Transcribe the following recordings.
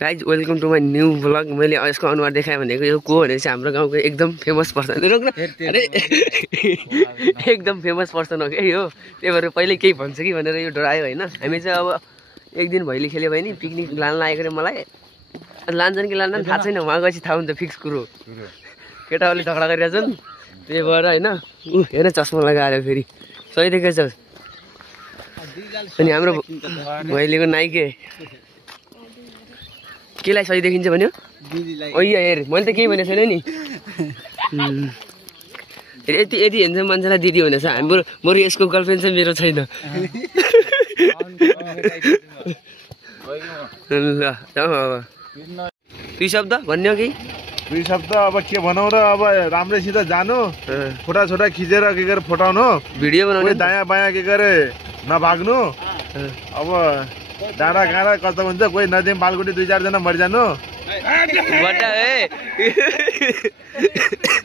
Guys welcome to my new blog. मैले यसको अनुहार देखाएँ भनेको यो को भनेपछि हाम्रो गाउँको एकदम फेमस पर्सन रोक्न अरे एकदम फेमस पर्सन हो क्या यो। त्यही भएर पहिले केही भन्छ कि भनेर यो डरायो होइन। हामी चाहिँ अब एक दिन भैली खेल्यो भने पिकनिक लान लागेको रे मलाई लान्छन् कि लान्छन् थाहा छैन। उहाँ गएपछि थाहा हुन्छ फिक्स कुरो। केटाहरूले झगडा गरिरहेछन् त्यही भएर होइन। हेर चस्मा लगाएर फेरि सही देखेछ। अनि हाम्रो भैलीको नाइके केलाई सही देखिन्छ भन्यो ओइ हेर मैले त केही भनेको छैन नि। यति यति हेर्छ मान्छेलाई दिदी भनेछ। हाम्रो बरु यसको गर्लफ्रेन्ड चाहिँ मेरो छैन। ल अब दुई शब्द भन्यो कि दुई शब्द अब के भनौँ र। अब राम्रैसित जानु फोटा छोटा खिचेर के गरेर फोटाउनु भिडियो बनाउने दायाँ बायाँ के गरे नभाग्नु। अब डाँडा काँडा कस्तो हुन्छ कोही नदीमा बालगुटी 2-4 जना मरिजानु।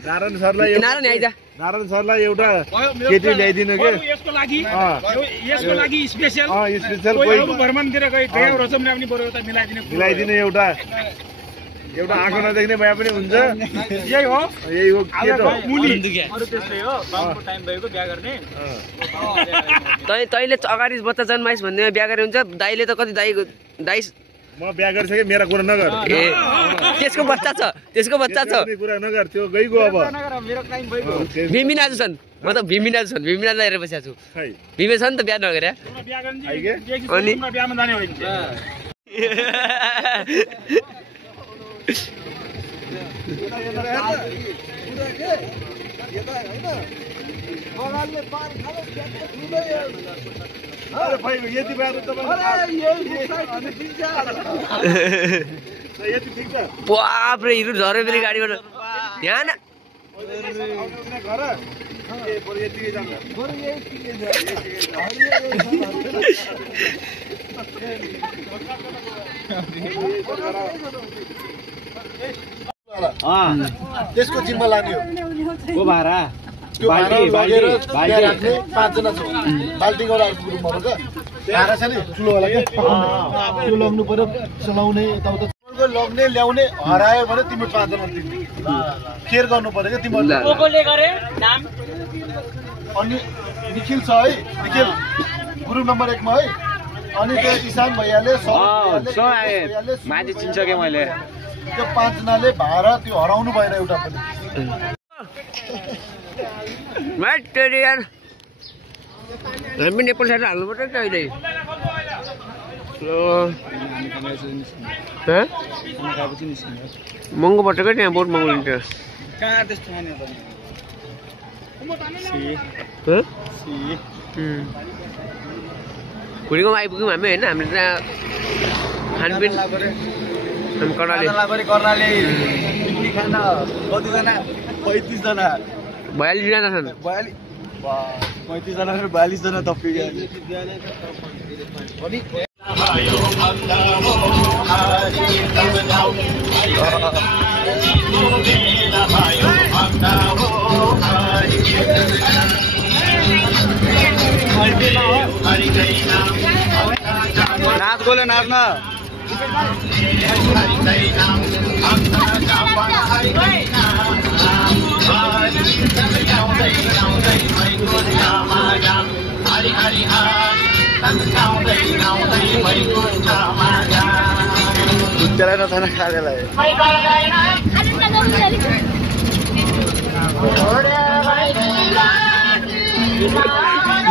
नारायण सरलाई एउटा केटी ल्याइदिनु के यसको लागि स्पेशल कोही भ्रमणतिर गई ड्राइभर छ भने पनि बरु एउटा मिलाइदिनु एउटा आँखा नदेख्ने भए पनि हुन्छ। यही हो केटो अरु त्यस्तै हो बाबुको टाइम भएको बिहा गर्ने। तैँले अगाडि बच्चा जन्माइस् भन्ने बिहा गरे हुन्छ। दाइले त कति दाइ म बिहा गरिसकेँ मेरा कुरा नगर। ए त्यसको बच्चा छ कुरा नगर त्यो गइगयो। अब भीमी दाजु छन् म त भीमी दाजु हेरेर बसेको छु। भीमे छ नि त बिहा नगरे अनि बिहामा जाने होइन। बाफ्रे हिरो झऱ्यो फेरि गाडीबाट ध्यान त्यसको जिम्मा लाने को भाडा त्यो भाडा लगेर 5 जना छ। बाल्टी गरा ग्रुपमा हो भाडा छ नि ठुलोवाला के त्यो लग्नु पर्यो चलाउने यताउता लग्ने ल्याउने हरायो भने तिम्रो 5 जना तिमी केयर गर्नु पर्यो के तिमीले कोले गरे नाम अनि निखिल छ है निखिल ग्रुप नम्बर 1 मा है। अनि त्यो किसान भैयाले माथि चिन्छ के मैले त्यो 5 जनाले भाडा त्यो हराउनु भएन एउटा पनि। हामी नेपाल साइड हाल्नुपर्छ नि अहिले। महँगो पर्छ क्या त्यहाँ बहुत महँगो लिन्छ। खुडीकोमा आइपुग्यौँ हामी होइन। हामीले त्यहाँ खानपिन कर्णाली पिकनिक खान कतिजना 35 जना 42 जना छन्। 35 जना 42 जना थपियो। नाच गोले नाच्न चला नथाना खानेलाई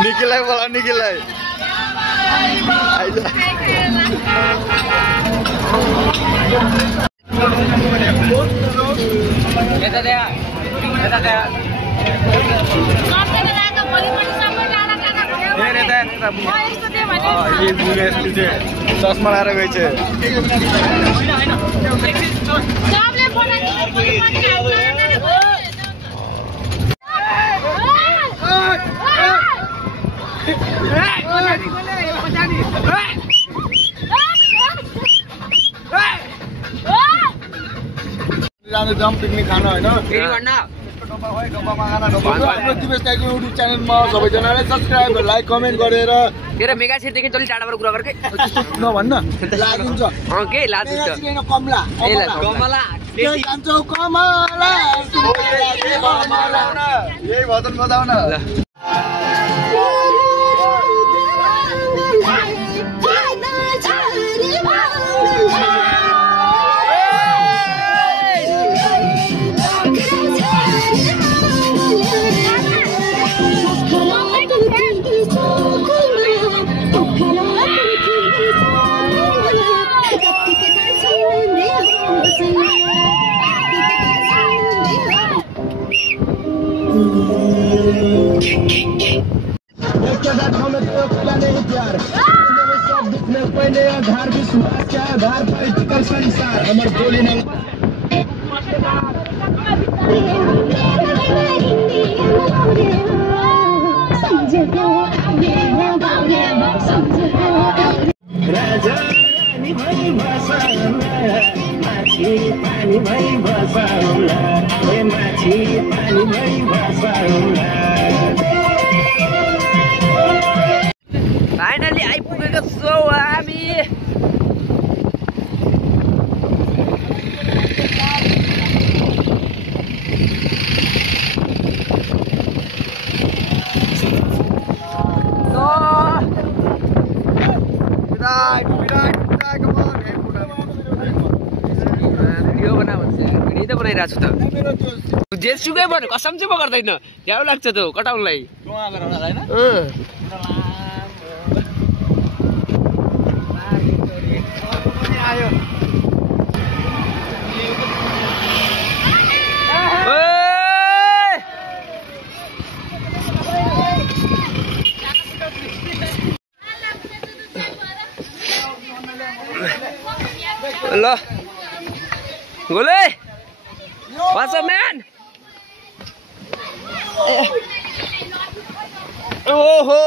निखिललाई बोला निखिललाई चस्मा लगाएर गएछ। जाम पिकनिक खाना होइन। फेरि भन्न हाम्रो दिवेश दाइको युट्युब च्यानलमा सबैजनाले सब्स्क्राइब लाइक कमेन्ट गरेर तेरो मेगा सेटदेखि जल्दी टाढाबाट कुरा गर्के नभन्न लागिन्छ के लाज कमला कमला कान्छौ कमला यही भजन बजाउन पहले आधार विश्वास के आधार पर टिकल संसार हमर बोली न राजा रानी भई बसाउला माछी पानी भई बसाउला ओ माछी पानी भई बसाउला फाइनली आइपुगेको छौँ हामी भिडियो बना भन्छ भिडियो त बनाइरहेको छु त जेसुकै भन्नु कसम चाहिँ म गर्दैन क्या लाग्छ त कटाउनलाई ल गोले What's up, man? ओहो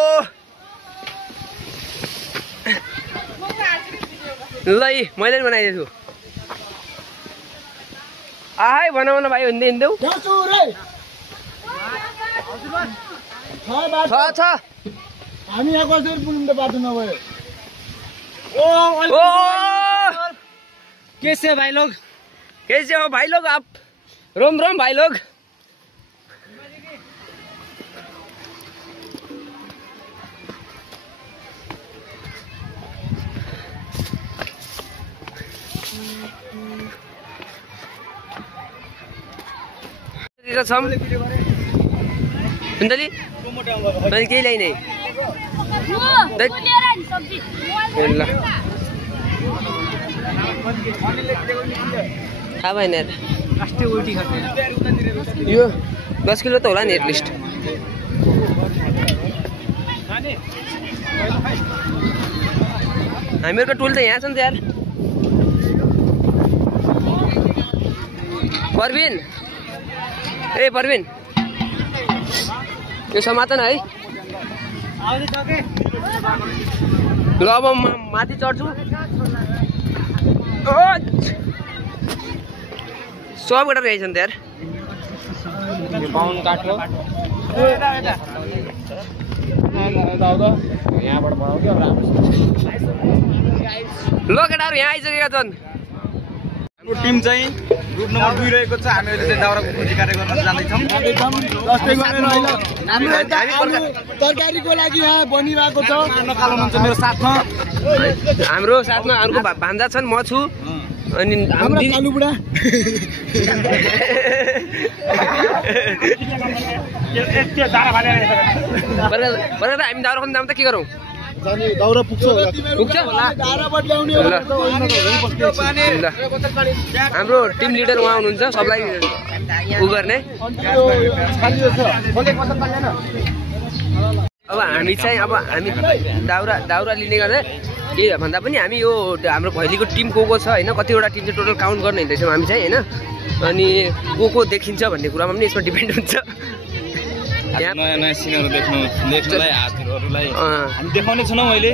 ल मैले पनि बनाइदिएको छु आहाई भनौ न भाइ हुँदै हिँड्दै छ हामी यहाँ कसरी पुग्नु त बाटो नभए कैसे भाई लोग कैसे हो भाई लोग आप रोम रोम भाई लोग सुन्दली मैले केही ल्याइने थाहा भएन यो 10 किलो त होला नि एटलिस्ट हामीहरूको टोल त यहाँ छ नि त यार परबिन ए परबिन यो समातन है ल अब म माथि चढ्छु सबवटा रहेछ नि त यार बाहुन काट्यो ल केटाहरू यहाँ आइसकेका छन् हाम्रो टिम चाहिँ ग्रुप नम्बर 2 रहेको छ हामीहरुले चाहिँ दाउराको खोजी कार्य गर्न जाँदैछौँ तरकारीको लागि यहाँ बनिरहेको छ नकालो हुन्छ मेरो साथमा हाम्रो साथमा अर्को भान्जा छन् म छु अनि हाम्रो कालु बुढा बरु हामी दाउरा खान जाम त के गरौँ जाने दाउरा पुग्छ होला दाउराबाट ल्याउने हाम्रो टिम लिडर उहाँ हुनुहुन्छ सबलाई उ गर्ने अब हामी चाहिँ अब हामी दाउरा लिने गर्दा के भन्दा पनि हामी यो हाम्रो भैलीको टिम को छ होइन कतिवटा टिम चाहिँ टोटल काउन्ट गर्ने हिँड्दैछौँ हामी चाहिँ होइन अनि को देखिन्छ भन्ने कुरामा पनि यसमा डिपेन्ड हुन्छ नयाँ नयाँ सिनहरू देख्नलाई हातहरूलाई हामी देखाउने छैनौँ अहिले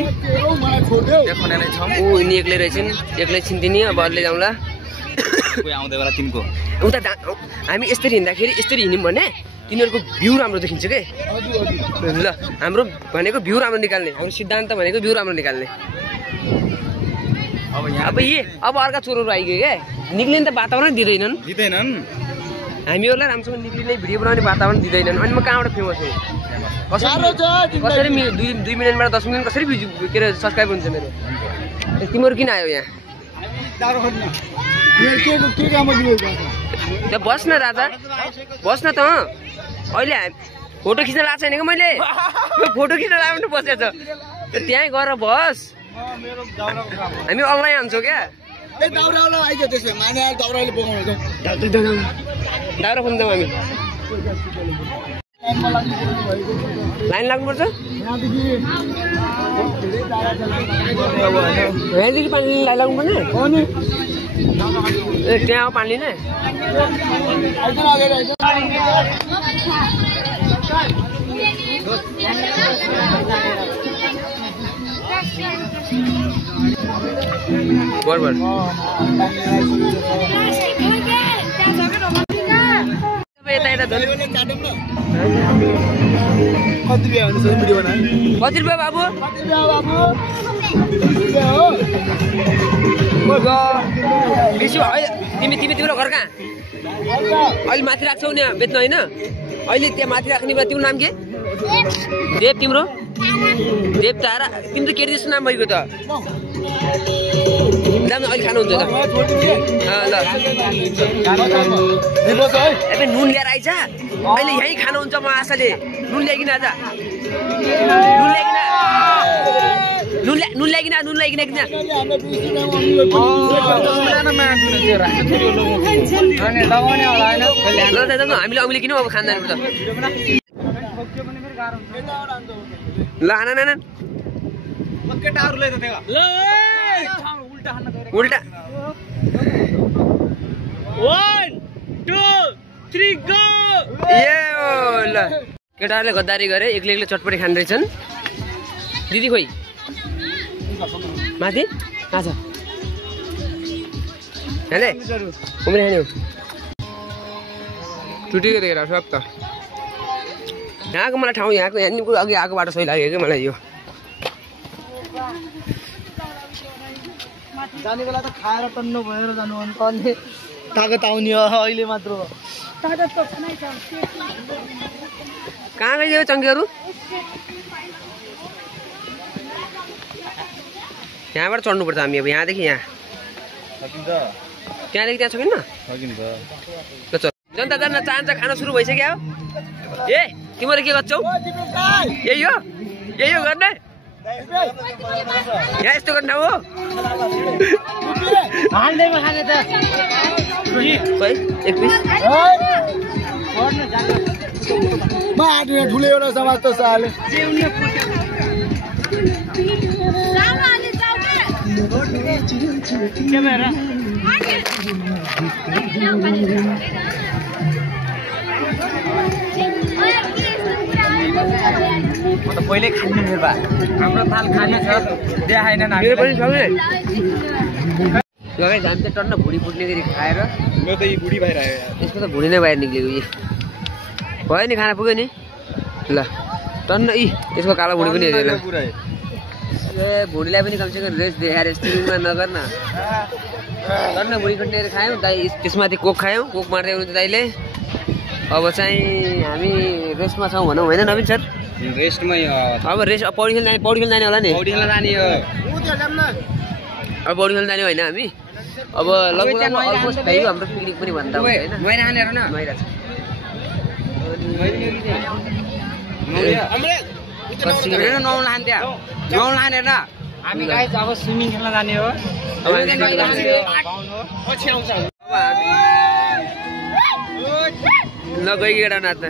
देखाउने नै छौँ ऊ यिनी एक्लै रहेछन् एक्लै छिन्दिनी अब अरूले जाउँला कोही आउँदै बेला तिनको उता हामी यसरी हिँड्दाखेरि यसरी हिँड्यौँ भने तिनीहरूको भ्यू राम्रो देखिन्छ के ल हाम्रो भनेको भ्यू राम्रो निकाल्ने हाम्रो सिद्धान्त भनेको भ्यू राम्रो निकाल्ने अब अर्का चोरहरू आइगयो क्या निक्लिने त वातावरण दिँदैनन् हामीहरूलाई राम्रोसँग निक्लिने भिडियो बनाउने वातावरण दिँदैनन् अनि म कहाँबाट फेमस हुँ कसरी 2 मिनटबाट 10 मिनट कसरी के अरे सब्सक्राइब हुन्छ मेरो तिमीहरू किन आयो यहाँ बस् न राजा बस् न त अहिले फोटो खिच्न लाएको छैन कि मैले फोटो खिच्न लाग्नु बसेछ त्यहीँ गएर बस हामी अनलाइन हान्छौँ क्या दाउरा खोज्न जाउँ हामी लाइन लाग्नुपर्छ यहाँदेखि पानी लिने लाइन लाग्नुपर्ने ए त्यहाँ हो पानी लिने बरोबर कति रुपियाँ बाबु बेसी तिम्रो घर कहाँ अहिले माथि राख्छौ नि बेच्न होइन अहिले त्यहाँ माथि राख्ने बेला तिम्रो नाम के देव तिम्रो देव तारा तिम्रो के जस्तो नाम भएको त दाम अहिले खानुहुन्छ त ल ए नुन ल्याएर आइज अहिले यहीँ खानुहुन्छ म आशाले नुन ल्याइकिन आज नुन ल्याइकिन हामीले अघिले किन अब खाँदैन त ल आना उल्टा 1 2 3 गो ल केटाहरूले गद्दारी गरे एक्लै चटपटी खान रहेछन् दिदी खोइ माथि कहाँ छ हेले उम्रे खाने हो टुटेको देखेर सब त यहाँको मलाई ठाउँ यहाँको अघि आएको बाटो सही लाग्यो कि मलाई यो जाने बेला त खाएर टन्न भएर जानु अनि तागत आउने अहिले मात्र कहाँ गइदियो चङ्कीहरू यहाँबाट चढ्नुपर्छ हामी अब यहाँदेखि यहाँ त्यहाँदेखि त्यहाँ सकिन्न जनता जान्न चाहन्छ खाना सुरु भइसक्यो ए तिमीहरू के गर्छौ यही हो गर्ने यहाँ यस्तो गर्ने हो ठुलो एउटा समाज त साले म त पहिले खाने मेरो बा हाम्रो थाल खाने छ देखाएन मेरो पनि छ नि लगाइ हामी त टन्न भुडी फुट्ने गरी खाएर मेरो त यी बुढी बाहिर आयो यसको त भुडी नै बाहिर निक्लेको यी भयो नि खाना पुग्यो नि ल टन्न यसको कालो भुडी पनि हेरेन ए भुडीलाई पनि कमसेकम रेस्ट देखाएर स्टिरिङमा नगर न टन्न भुडी खट्नेर खायौँ दाइ त्यसमाथि कोक खायौँ कोक मार्दै हुनुहुन्छ दाइले अब चाहिँ हामी रेस्टमा छौँ भनौँ होइन नवीन सर रेस्टमै अब रेस्ट पौडी खेल्न जाने होला नि पौडी खेल्न जाने हो अब पौडी खेल्न जाने होइन हामी अब लगभग अलमोस्ट भयो हाम्रो पिकनिक पनि भन्दा होइन मैना हानेर न मैरा छ नुहाउन हानेर न हामी गाइस अब स्विमिङ खेल्न जाने हो ल गई केटा नाच्न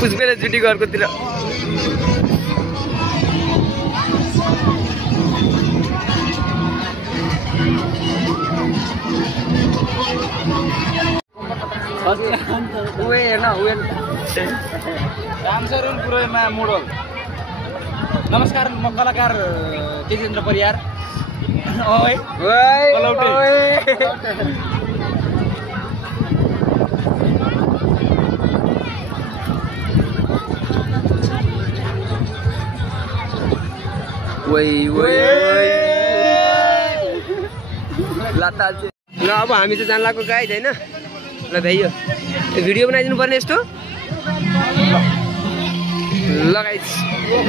पुष्पेले जुटी घरकोतिर उयो हेर्न उयो डान्सर पुरैमा मोडल। नमस्कार, म कलाकार तेजेन्द्र परियार। ओइ ल अब हामी चाहिँ जान लाग्यो गाइड होइन। ल भाइ यो भिडियो बनाइदिनु पर्ने यस्तो। ल गाइज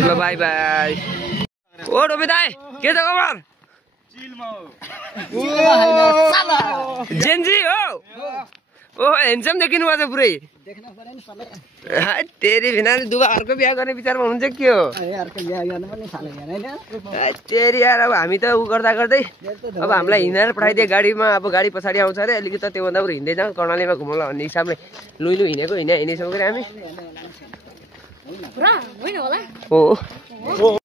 ल बाई बाई। ओ डोबे दाइ के छ खबर? जेन्जी हो ओ हेन्डसम देखिनु भएको छ पुरै। तेरी भिना दुबा अर्को बिहा गर्ने विचारमा हुन्छ के हो? तेरी यार अब हामी त उ गर्दा गर्दै अब हामीलाई हिँडेर पठाइदिए गाडीमा। अब गाडी पछाडि आउँछ अरे अलिकति त्योभन्दा बरु हिँड्दै जाउँ कर्णालीमा घुमाउला भन्ने हिसाबले लुइलु हिँडेको हिँडिसक्यो हामी। हो